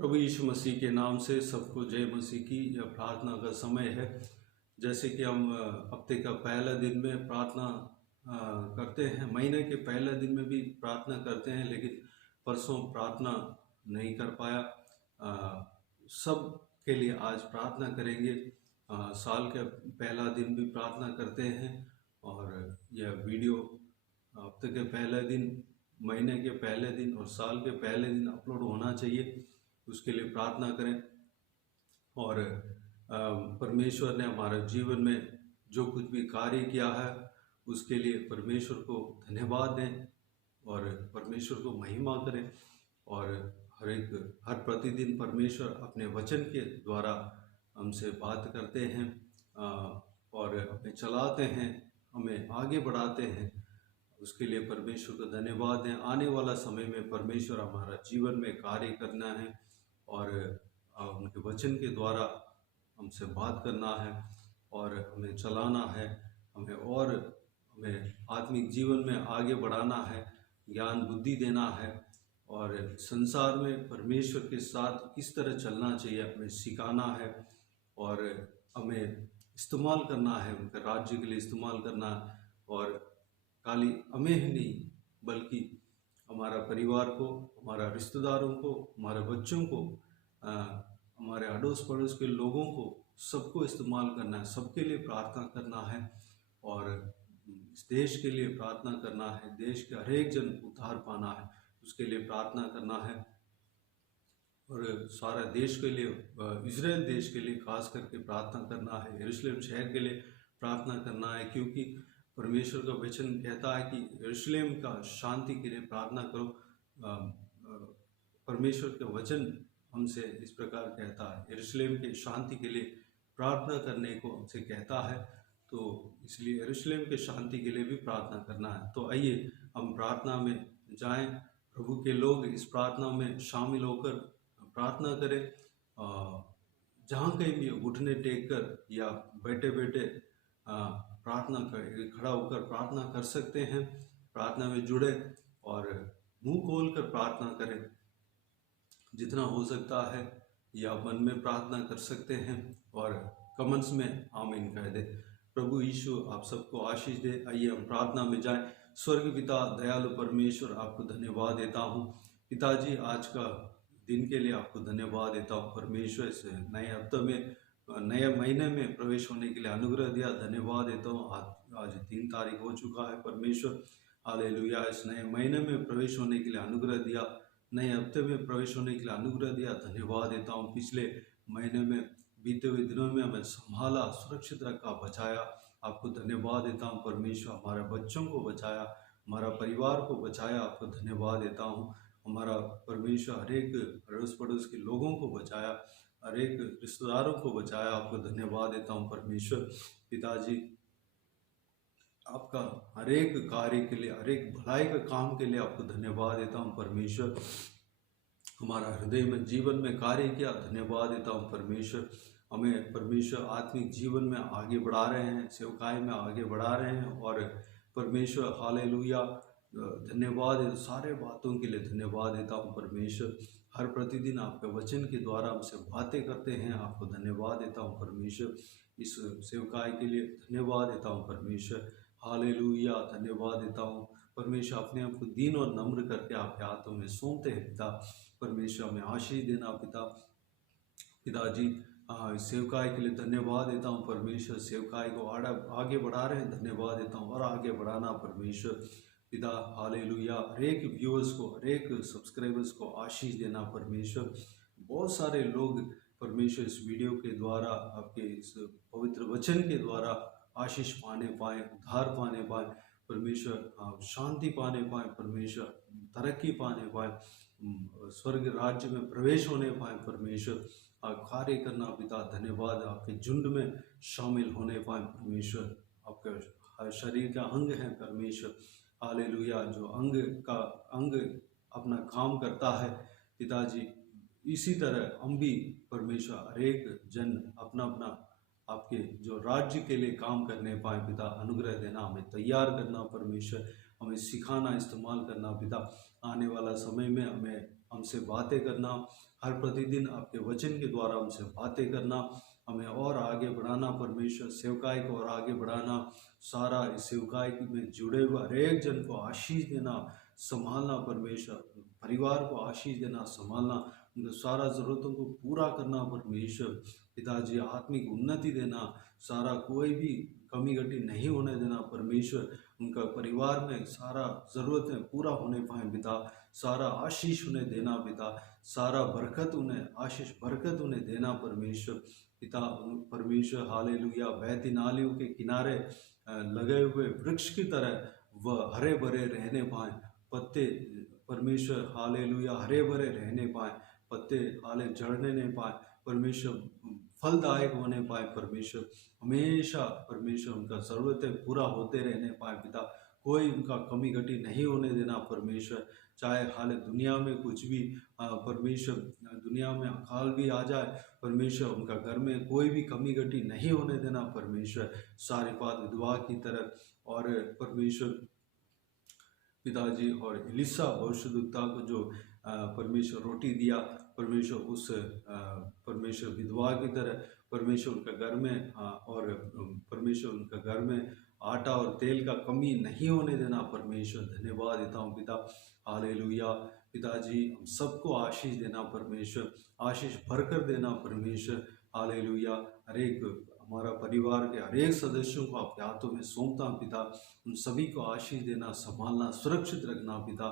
प्रभु यीशु मसीह के नाम से सबको जय मसीह की। यह प्रार्थना का समय है। जैसे कि हम हफ्ते का पहला दिन में प्रार्थना करते हैं, महीने के पहले दिन में भी प्रार्थना करते हैं, लेकिन परसों प्रार्थना नहीं कर पाया। सब के लिए आज प्रार्थना करेंगे। साल का पहला दिन भी प्रार्थना करते हैं और यह वीडियो हफ्ते के पहले दिन, महीने के पहले दिन और साल के पहले दिन अपलोड होना चाहिए। उसके लिए प्रार्थना करें और परमेश्वर ने हमारे जीवन में जो कुछ भी कार्य किया है उसके लिए परमेश्वर को धन्यवाद दें और परमेश्वर को महिमा करें। और हर प्रतिदिन परमेश्वर अपने वचन के द्वारा हमसे बात करते हैं और हमें चलाते हैं, हमें आगे बढ़ाते हैं। उसके लिए परमेश्वर को धन्यवाद दें। आने वाला समय में परमेश्वर हमारा जीवन में कार्य करना है और उनके वचन के द्वारा हमसे बात करना है और हमें चलाना है, हमें आत्मिक जीवन में आगे बढ़ाना है, ज्ञान बुद्धि देना है और संसार में परमेश्वर के साथ किस तरह चलना चाहिए हमें सिखाना है और हमें इस्तेमाल करना है, उनके राज्य के लिए इस्तेमाल करना है। और खाली हमें ही नहीं बल्कि हमारा परिवार को, हमारा रिश्तेदारों को, हमारे बच्चों को, हमारे अड़ोस पड़ोस के लोगों को, सबको इस्तेमाल करना है, सबके लिए प्रार्थना करना है और इस देश के लिए प्रार्थना करना है। देश के हर एक जन उद्धार पाना है, उसके लिए प्रार्थना करना है और सारा देश के लिए, इजराइल देश के लिए खास करके प्रार्थना करना है। यरूशलेम शहर के लिए प्रार्थना करना है, क्योंकि परमेश्वर का वचन कहता है कि यरूशलेम का शांति के लिए प्रार्थना करो। परमेश्वर का वचन हमसे इस प्रकार कहता है, यरूशलेम के शांति के लिए प्रार्थना करने को हमसे कहता है। तो इसलिए यरूशलेम के शांति के लिए भी प्रार्थना करना है। तो आइए हम प्रार्थना में जाएं। प्रभु के लोग इस प्रार्थना में शामिल होकर प्रार्थना करें। जहाँ कहीं भी घुटने टेक कर या बैठे बैठे प्रार्थना कर, खड़ा होकर प्रार्थना कर सकते हैं। प्रार्थना में जुड़े और मुंह खोल कर प्रार्थना करें जितना हो सकता है, या मन में प्रार्थना कर सकते हैं और कमेंट्स में आमीन कह दे। प्रभु यीशु आप सबको आशीष दे। आइए हम प्रार्थना में जाएं। स्वर्ग पिता दयालु परमेश्वर, आपको धन्यवाद देता हूँ पिताजी, आज का दिन के लिए आपको धन्यवाद देता हूँ परमेश्वर। से नए हफ्ते में, नए महीने में प्रवेश होने के लिए अनुग्रह दिया, धन्यवाद देता हूँ। आज 3 तारीख हो चुका है परमेश्वर, हालेलुया। इस नए महीने में प्रवेश होने के लिए अनुग्रह दिया, नए हफ्ते में प्रवेश होने के लिए अनुग्रह दिया, धन्यवाद देता हूँ। पिछले महीने में बीते हुए दिनों में हमें संभाला, सुरक्षित रखा, बचाया, आपको धन्यवाद देता हूँ परमेश्वर। हमारे बच्चों को बचाया, हमारा परिवार को बचाया, आपको धन्यवाद देता हूँ। हमारा परमेश्वर हर एक अड़ोस पड़ोस के लोगों को बचाया, हर एक रिश्तेदारों को बचाया, आपको धन्यवाद देता हूँ परमेश्वर। पिताजी आपका हर एक कार्य के लिए, हर एक भलाई का काम के लिए आपको धन्यवाद देता हूँ परमेश्वर। हमारा हृदय में जीवन में कार्य किया, धन्यवाद देता हूँ परमेश्वर। हमें परमेश्वर आत्मिक जीवन में आगे बढ़ा रहे हैं, सेवकाई में आगे बढ़ा रहे हैं और परमेश्वर हालेलुया, धन्यवाद है। सारे बातों के लिए धन्यवाद देता हूँ परमेश्वर। हर प्रतिदिन आपके वचन के द्वारा हमसे बातें करते हैं, आपको धन्यवाद देता हूँ परमेश्वर। इस सेवकाई के लिए धन्यवाद देता हूँ परमेश्वर, हालेलुया, धन्यवाद देता हूँ परमेश्वर। अपने आप को दीन और नम्र करके आपके हाथों में सौंपते हैं पिता परमेश्वर। हमें आशीष देना पिताजी। सेवकाई के लिए धन्यवाद देता हूँ परमेश्वर। सेवकाई को आगे बढ़ा रहे हैं, धन्यवाद देता हूँ और आगे बढ़ाना परमेश्वर पिता, हालेलुया। हर एक व्यूअर्स को, हर एक सब्सक्राइबर्स को आशीष देना परमेश्वर। बहुत सारे लोग परमेश्वर इस वीडियो के द्वारा, आपके इस पवित्र वचन के द्वारा आशीष पाने पाए, उद्धार पाने पाए परमेश्वर, शांति पाने पाए परमेश्वर, तरक्की पाने पाए, स्वर्ग राज्य में प्रवेश होने पाए परमेश्वर, कार्य करना पिता, धन्यवाद। आपके झुंड में शामिल होने पाए परमेश्वर। आपका शरीर का अंग है परमेश्वर, हालेलुया। जो अंग अपना काम करता है पिताजी, इसी तरह हम भी परमेश्वर हर एक जन अपना अपना आपके जो राज्य के लिए काम करने पाए पिता, अनुग्रह देना, हमें तैयार करना परमेश्वर, हमें सिखाना, इस्तेमाल करना पिता। आने वाला समय में हमसे बातें करना, हर प्रतिदिन आपके वचन के द्वारा हमसे बातें करना, हमें और आगे बढ़ाना परमेश्वर, सेवकाई को और आगे बढ़ाना, सारा इस सेवकाई में जुड़े हुए हर एक जन को आशीष देना, संभालना परमेश्वर, परिवार को आशीष देना, संभालना, उनके सारा ज़रूरतों को पूरा करना परमेश्वर। पिताजी आत्मिक उन्नति देना, सारा कोई भी कमी घटी नहीं होने देना परमेश्वर। उनका परिवार में सारा ज़रूरतें पूरा होने पाए पिता, सारा आशीष उन्हें देना पिता, सारा बरकत उन्हें, आशीष बरकत उन्हें देना परमेश्वर। पिता परमेश्वर हालेलुया, बहती नालियों के किनारे लगे हुए वृक्ष की तरह वह हरे भरे रहने पाए, पत्ते परमेश्वर हालेलुया हरे भरे रहने पाए, पत्ते हाले झड़ने नहीं पाए परमेश्वर, फलदायक होने पाए परमेश्वर, हमेशा परमेश्वर उनका ज़रूरतें पूरा होते रहने पाए पिता, कोई उनका कमी घटी नहीं होने देना परमेश्वर। चाहे हाल दुनिया में कुछ भी परमेश्वर, दुनिया में अकाल भी आ जाए परमेश्वर, उनका घर में कोई भी कमी घटी नहीं होने देना परमेश्वर। सारी बात विधवा की तरह और परमेश्वर पिताजी, और एलिसा भविष्यद्वक्ता को जो परमेश्वर रोटी दिया परमेश्वर, उस परमेश्वर विधवा की तरह परमेश्वर उनका घर में और परमेश्वर उनका घर में आटा और तेल का कमी नहीं होने देना परमेश्वर। धन्यवाद देता हूँ पिता, हालेलुया। पिताजी हम सबको आशीष देना परमेश्वर, आशीष भरकर देना परमेश्वर, हालेलुया। हर एक हमारा परिवार के हर एक सदस्यों को आपके हाथों में सौंपता हूँ पिता, उन सभी को आशीष देना, संभालना, सुरक्षित रखना पिता,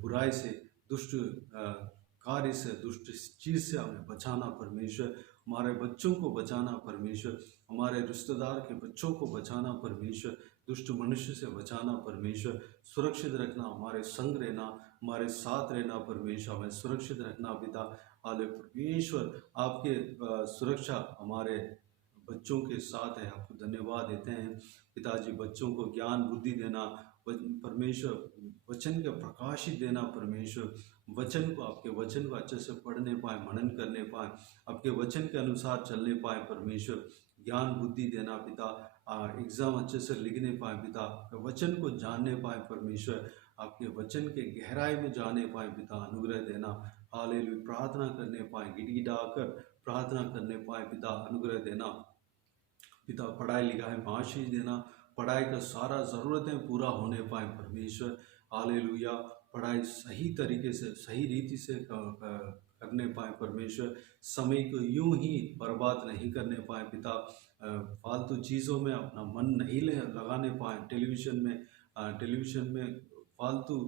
बुराई से, दुष्ट कार्य से, दुष्ट चीज़ से हमें बचाना परमेश्वर, हमारे बच्चों को बचाना परमेश्वर, हमारे रिश्तेदार के बच्चों को बचाना परमेश्वर, दुष्ट मनुष्य से बचाना परमेश्वर, सुरक्षित रखना, हमारे संग रहना, हमारे साथ रहना परमेश्वर, हमें सुरक्षित रखना पिता। हाले परमेश्वर आपके सुरक्षा हमारे बच्चों के साथ है, आपको धन्यवाद देते हैं पिताजी। बच्चों को ज्ञान बुद्धि देना परमेश्वर, वचन का प्रकाशित देना परमेश्वर, वचन को, आपके वचन को अच्छे से पढ़ने पाए, मनन करने पाए, आपके वचन के अनुसार चलने पाए परमेश्वर, ज्ञान बुद्धि देना पिता, एग्ज़ाम अच्छे से लिखने पाए पिता, आपके वचन को जानने पाए परमेश्वर, आपके वचन के गहराई में जाने पाए पिता, अनुग्रह देना। हालेलुया, प्रार्थना करने पाए, गिड़गिड़ाकर प्रार्थना करने पाए पिता, अनुग्रह देना पिता, पढ़ाई लिखाई में आशीष देना, पढ़ाई का सारा ज़रूरतें पूरा होने पाए परमेश्वर, हालेलुया। पढ़ाई सही तरीके से, सही रीति से करने पाए परमेश्वर, समय को यूं ही बर्बाद नहीं करने पाए पिता, फालतू चीज़ों में अपना मन नहीं लगाने पाए, टेलीविज़न में फालतू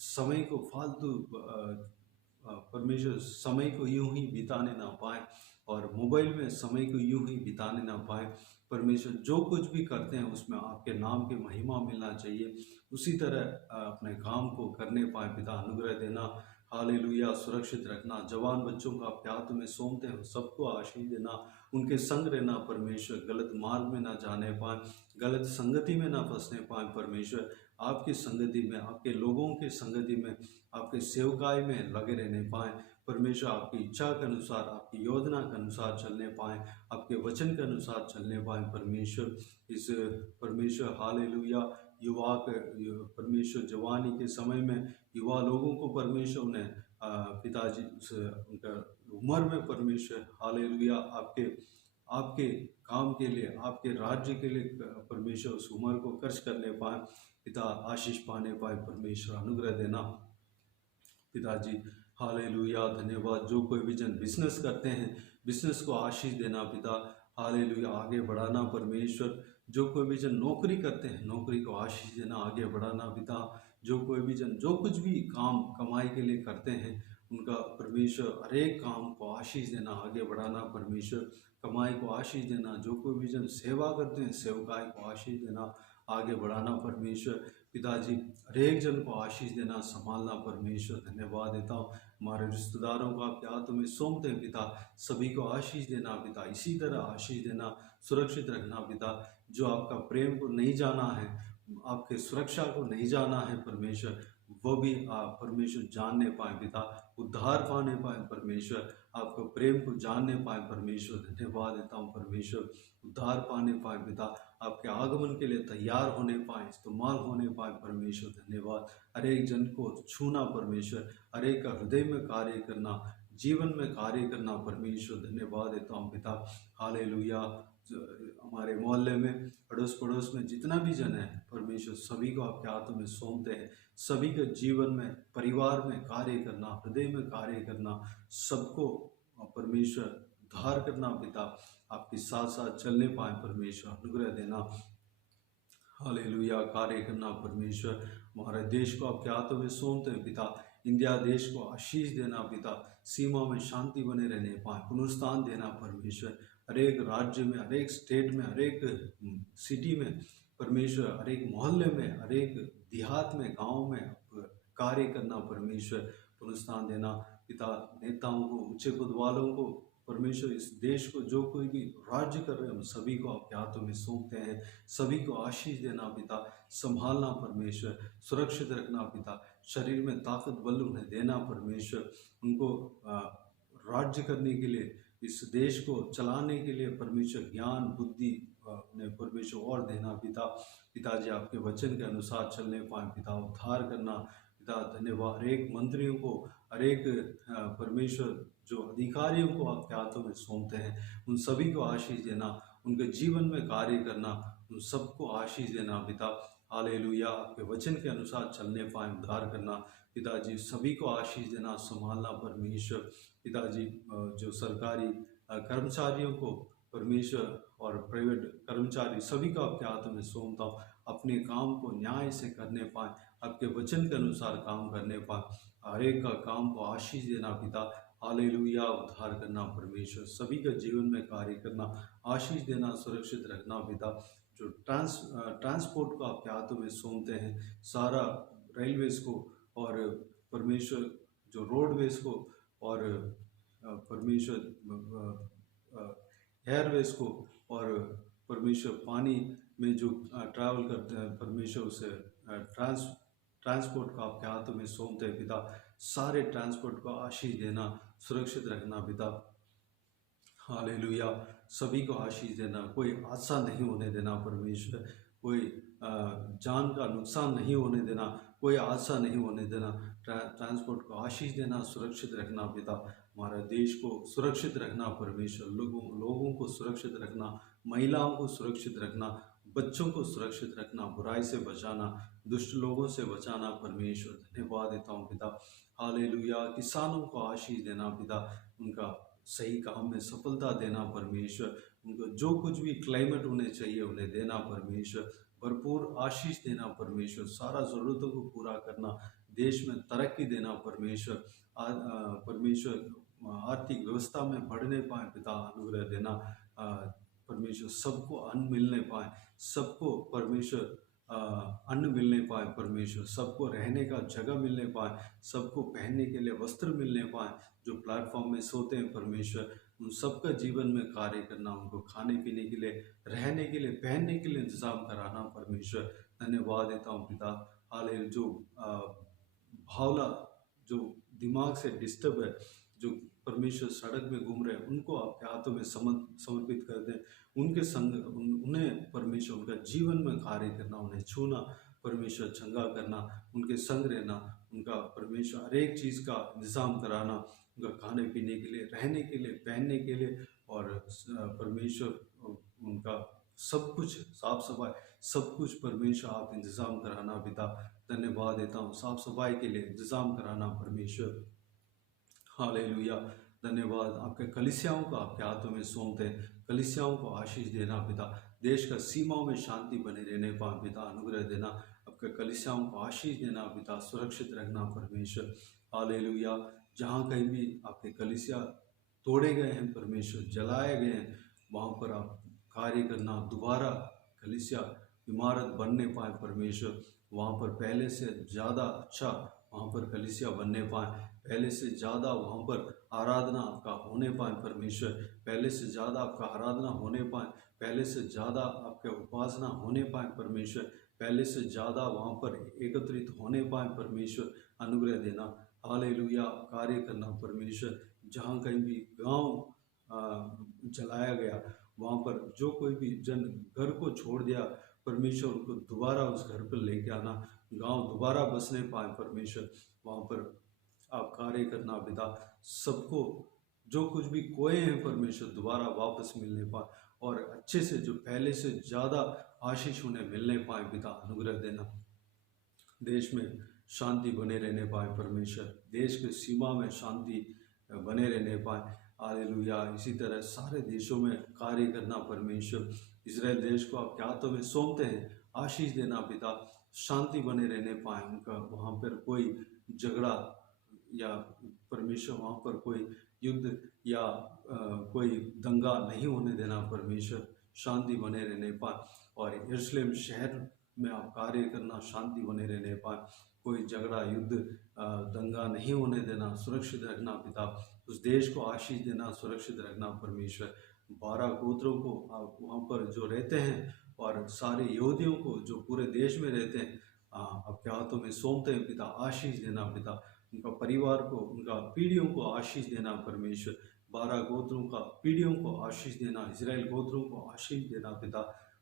समय को, फालतू परमेश्वर समय को यूं ही बिताने ना पाए, और मोबाइल में समय को यूं ही बिताने ना पाए परमेश्वर। जो कुछ भी करते हैं उसमें आपके नाम की महिमा मिलना चाहिए, उसी तरह अपने काम को करने पाए पिता, अनुग्रह देना। हालेलुया, सुरक्षित रखना, जवान बच्चों को आपके हाथ में सौंपते हैं, सबको आशीष देना, उनके संग रहना परमेश्वर, गलत मार्ग में ना जाने पाए, गलत संगति में ना फंसने पाए परमेश्वर, आपकी संगति में, आपके लोगों की संगति में, आपके सेवकाई में लगे रहने पाए परमेश्वर, आपकी इच्छा के अनुसार, आपकी योजना के अनुसार चलने पाए, आपके वचन के अनुसार चलने पाए परमेश्वर। इस परमेश्वर हालेलुया, युवा के परमेश्वर, जवानी के समय में युवा लोगों को परमेश्वर उन्हें पिताजी उनका उम्र में परमेश्वर हालेलुया, आपके काम के लिए, आपके राज्य के लिए परमेश्वर उस उम्र को खर्च करने पाए पिता, आशीष पाने पाए परमेश्वर, अनुग्रह देना पिताजी। हालेलुया, धन्यवाद। जो कोई भी जन बिजनेस करते हैं, बिजनेस को आशीष देना पिता, हालेलुया, आगे बढ़ाना परमेश्वर। जो कोई भी जन नौकरी करते हैं, नौकरी को आशीष देना, आगे बढ़ाना पिता। जो कोई भी जन जो कुछ भी काम कमाई के लिए करते हैं, उनका परमेश्वर हर एक काम को आशीष देना, आगे बढ़ाना परमेश्वर, कमाई को आशीष देना। जो कोई भी जन सेवा करते हैं, सेवकाई को आशीष देना, आगे बढ़ाना परमेश्वर पिताजी, हर एक जन को आशीष देना, संभालना परमेश्वर। धन्यवाद देता हूँ, हमारे रिश्तेदारों को आपके हाथों में सौंपते हैं पिता, सभी को आशीष देना पिता, इसी तरह आशीष देना, सुरक्षित रखना पिता। जो आपका प्रेम को नहीं जाना है, आपके सुरक्षा को नहीं जाना है परमेश्वर, वो भी आप परमेश्वर जानने पाए पिता, उद्धार पाने पाए परमेश्वर, आपको प्रेम को जानने पाए परमेश्वर। धन्यवाद देता हूँ परमेश्वर, उद्धार पाने पाए पिता, आपके आगमन के लिए तैयार होने पाए, इस्तेमाल होने पाए परमेश्वर। धन्यवाद, हर एक जन को छूना परमेश्वर, हर एक का हृदय में कार्य करना, जीवन में कार्य करना परमेश्वर। धन्यवाद देता हूँ पिता। हालेलुया। हमारे मोहल्ले में, अड़ोस पड़ोस में जितना भी जन है परमेश्वर, सभी को आपके हाथों में सौंपते हैं। सभी के जीवन में, परिवार में कार्य करना, हृदय में कार्य करना, सबको परमेश्वर उद्धार करना पिता, आपके साथ साथ चलने पाए परमेश्वर, अनुग्रह देना। हालेलुया। कार्य करना परमेश्वर। हमारे देश को आपके हाथों में सौंपते हैं पिता, इंडिया देश को आशीष देना पिता, सीमा में शांति बने रहने पाए, पुनरुत्थान देना परमेश्वर। हर एक राज्य में, हर एक स्टेट में, हर एक सिटी में परमेश्वर, हर एक मोहल्ले में, हर एक देहात में, गांव में कार्य करना परमेश्वर, पुनरुत्थान देना पिता। नेताओं को, ऊंचे पद वालों को परमेश्वर, इस देश को जो कोई भी राज्य कर रहे हैं, हम सभी को आपके हाथों में सौंपते हैं। सभी को आशीष देना पिता, संभालना परमेश्वर, सुरक्षित रखना पिता, शरीर में ताकत बल उन्हें देना परमेश्वर, उनको राज्य करने के लिए, इस देश को चलाने के लिए परमेश्वर ज्ञान बुद्धि उन्हें परमेश्वर और देना पिता। पिताजी आपके वचन के अनुसार चलने पाए पिता, उद्धार करना पिता। धन्यवाद। हर एक मंत्रियों को, हर एक परमेश्वर जो अधिकारियों को आपके हाथों में सौंपते हैं, उन सभी को आशीष देना, उनके जीवन में कार्य करना, उन सबको आशीष देना पिता। हालेलुया। आपके वचन के अनुसार चलने पाए, उद्धार करना पिताजी, सभी को आशीष देना, संभालना परमेश्वर। पिताजी जो सरकारी कर्मचारियों को परमेश्वर और प्राइवेट कर्मचारी सभी को आपके हाथों में सौंपता हूँ, अपने काम को न्याय से करने पाए, आपके वचन के अनुसार काम करने पाए, हर एक का काम को आशीष देना पिता। हालेलुया। उद्धार करना परमेश्वर, सभी का जीवन में कार्य करना, आशीष देना, सुरक्षित रखना पिता। जो ट्रांसपोर्ट को आपके हाथों में सौंपते हैं, सारा रेलवेज को और परमेश्वर जो रोडवेज को और परमेश्वर एयरवेज को और परमेश्वर पानी में जो ट्रैवल करते हैं परमेश्वर, उसे ट्रांसपोर्ट को आपके हाथों में सौंपते हैं पिता। सारे ट्रांसपोर्ट को आशीष देना, सुरक्षित रखना पिता। हालेलुया। सभी को आशीष देना, कोई हादसा नहीं होने देना परमेश्वर, कोई जान का नुकसान नहीं होने देना, कोई हादसा नहीं होने देना। ट्रांसपोर्ट को आशीष देना, सुरक्षित रखना पिता। हमारे देश को सुरक्षित रखना परमेश्वर, लोगों को सुरक्षित रखना, महिलाओं को सुरक्षित रखना, बच्चों को सुरक्षित रखना, बुराई से बचाना, दुष्ट लोगों से बचाना परमेश्वर। धन्यवाद देता हूँ पिता। हालेलुया। किसानों को आशीष देना पिता, उनका सही काम में सफलता देना परमेश्वर, उनको जो कुछ भी क्लाइमेट उन्हें चाहिए उन्हें देना परमेश्वर, भरपूर आशीष देना परमेश्वर, सारा ज़रूरतों को पूरा करना, देश में तरक्की देना परमेश्वर। परमेश्वर आर्थिक व्यवस्था में बढ़ने पाए पिता, अनुग्रह देना परमेश्वर। सबको अन्न मिलने पाए, सबको परमेश्वर अन्न मिलने पाए परमेश्वर, सबको रहने का जगह मिलने पाए, सबको पहनने के लिए वस्त्र मिलने पाए, जो प्लेटफॉर्म में सोते हैं परमेश्वर, उन सबका जीवन में कार्य करना, उनको खाने पीने के लिए, रहने के लिए, पहनने के लिए इंतज़ाम कराना परमेश्वर। धन्यवाद देता हूँ पिता। हाल जो भावला, जो दिमाग से डिस्टर्ब है, जो परमेश्वर सड़क में घूम रहे हैं, उनको आपके हाथों में समर्पित कर दें। उनके संग उन्हें परमेश्वर, उनका जीवन में कार्य करना, उन्हें छूना परमेश्वर, चंगा करना, उनके संग रहना, उनका परमेश्वर हर एक चीज़ का इंतज़ाम कराना, उनका खाने पीने के लिए, रहने के लिए, पहनने के लिए, और परमेश्वर उनका सब कुछ, साफ सफाई सब कुछ परमेश्वर आप इंतज़ाम कराना पिता। धन्यवाद देता हूँ, साफ सफाई के लिए इंतज़ाम कराना परमेश्वर। हालेलुया। धन्यवाद। आपके कलीसियाओं को आपके हाथों में सौंपते हैं, कलीसियाओं को आशीष देना पिता, देश का सीमाओं में शांति बने रहने पाए पिता, अनुग्रह देना, आपके कलीसियाओं को आशीष देना पिता, सुरक्षित रखना परमेश्वर। हालेलुया। जहाँ कहीं भी आपके कलीसिया तोड़े गए हैं परमेश्वर, जलाए गए हैं, वहाँ पर आप कार्य करना, दोबारा कलीसिया इमारत बनने पाए परमेश्वर, वहाँ पर पहले से ज़्यादा अच्छा वहाँ पर कलीसिया बनने पाए, पहले से ज़्यादा वहाँ पर आराधना आपका होने पाए परमेश्वर, पहले से ज़्यादा आपका आराधना होने पाए, पहले से ज़्यादा आपके उपासना होने पाए परमेश्वर, पहले से ज़्यादा वहाँ पर एकत्रित होने पाए, परमेश्वर अनुग्रह देना। हालेलुया, कार्य करना परमेश्वर। जहाँ कहीं भी गांव जलाया गया, वहाँ पर जो कोई भी जन घर को छोड़ दिया, परमेश्वर उनको दोबारा उस घर पर लेके आना, गांव दोबारा बसने पाए परमेश्वर। वहाँ पर आप कार्य करना पिता, सबको जो कुछ भी खोए हैं परमेश्वर दोबारा वापस मिलने पाए, और अच्छे से जो पहले से ज़्यादा आशीष उन्हें मिलने पाए पिता, अनुग्रह देना। देश में शांति बने रहने पाए परमेश्वर, देश के सीमा में शांति बने रहने पाए। हालेलुया। इसी तरह सारे देशों में कार्य करना परमेश्वर। इजराइल देश को आपके हाथों में सौंपते हैं, आशीष देना पिता, शांति बने रहने पाए, उनका वहाँ पर कोई झगड़ा या परमेश्वर वहाँ पर कोई युद्ध या कोई दंगा नहीं होने देना परमेश्वर, शांति बने रहने पाए। और यरूशलेम शहर में आप कार्य करना, शांति बने रहने पाए, कोई झगड़ा युद्ध दंगा नहीं होने देना, सुरक्षित रखना पिता। उस देश को आशीष देना, सुरक्षित रखना परमेश्वर। 12 गोत्रों को आप वहाँ पर जो रहते हैं, और सारे यहूदियों को जो पूरे देश में रहते हैं, आपके हाथों में सौंपते हैं पिता, आशीष देना पिता। उनका परिवार को, उनका पीढ़ियों को आशीष देना परमेश्वर। 12 गोत्रों का पीढ़ियों को आशीष देना, इजराइल गोत्रों को आशीष देना पिता।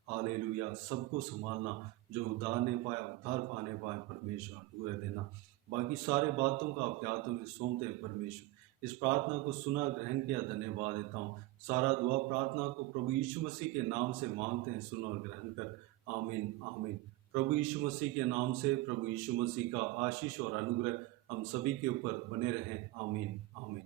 हालेलुया। सबको संभालना, जो उद्धार नहीं पाया उद्धार पाने पाए परमेश्वर, अनुग्रह देना। बाकी सारे बातों का आपके हाथों में सौंपते हैं परमेश्वर। इस प्रार्थना को सुना, ग्रहण किया, धन्यवाद देता हूँ। सारा दुआ प्रार्थना को प्रभु यीशु मसीह के नाम से मांगते हैं, सुनो और ग्रहण कर। आमीन आमीन। प्रभु यीशु मसीह के नाम से प्रभु यीशु मसीह का आशीष और अनुग्रह हम सभी के ऊपर बने रहें। आमीन आमीन।